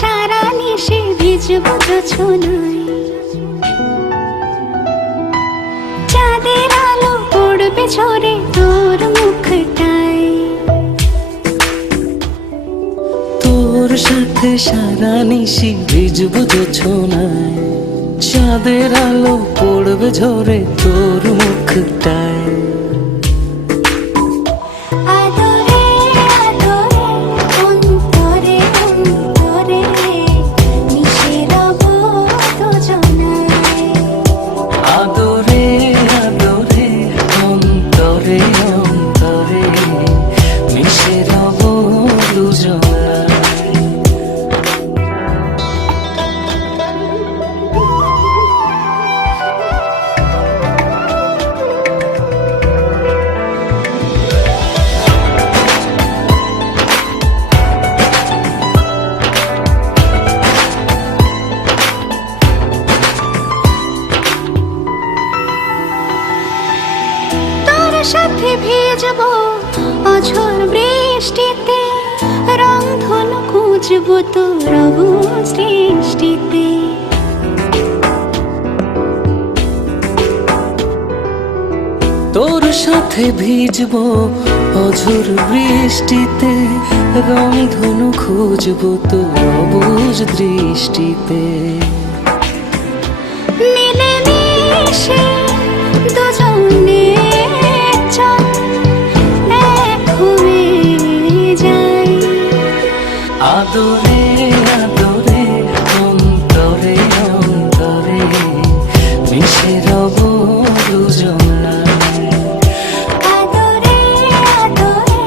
সারা নিশে ভিজব জোছনায়, চাঁদের আলো পড়বে ঝরে তোর মুখটায়। তোর সাথে সারা নিশি ভিজব জোছনায়, চাঁদের আলো পড়বে ঝরে তোর মুখটায়। সাথে ভিজব অঝোর বৃষ্টিতে, রংধনু খুঁজব তোর সৃষ্টিতে। তোর সাথে ভিজব অঝোর বৃষ্টিতে, রংধনু খুঁজব তোর অবুঝ দৃষ্টিতে। মিলে মিশে দুজনে আদরে আদরে অন্তরে অন্তরে মিশে রব দুজনায়। আদরে আদরে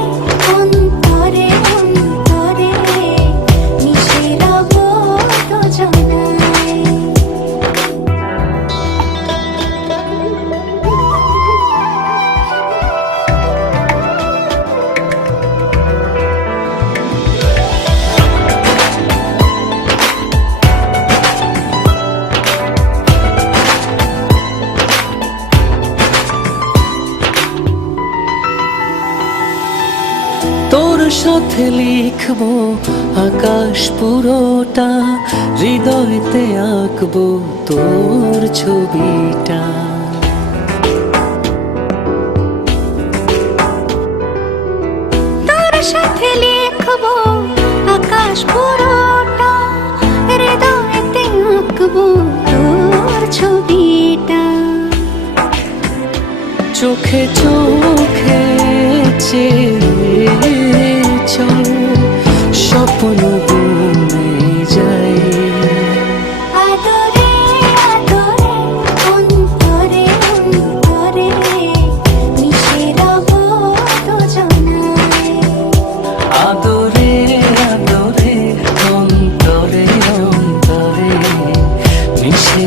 অন্তরে অন্তরে মিশে রব দুজনায়। তোর সাথে লিখব আকাশ পুরোটা, হৃদয়তে আঁকব তোর ছবিটা। তোর সাথে লিখব আকাশ পুরোটা, হৃদয়তে আঁকব তোর ছবিটা। চোখে চোখে চল স্বপ্ন বনে যাই। আদরে আদরে অন্তরে অন্তরে মিশে রব দুজনায়। আদরে আদরে অন্তরে অন্তরে মিশে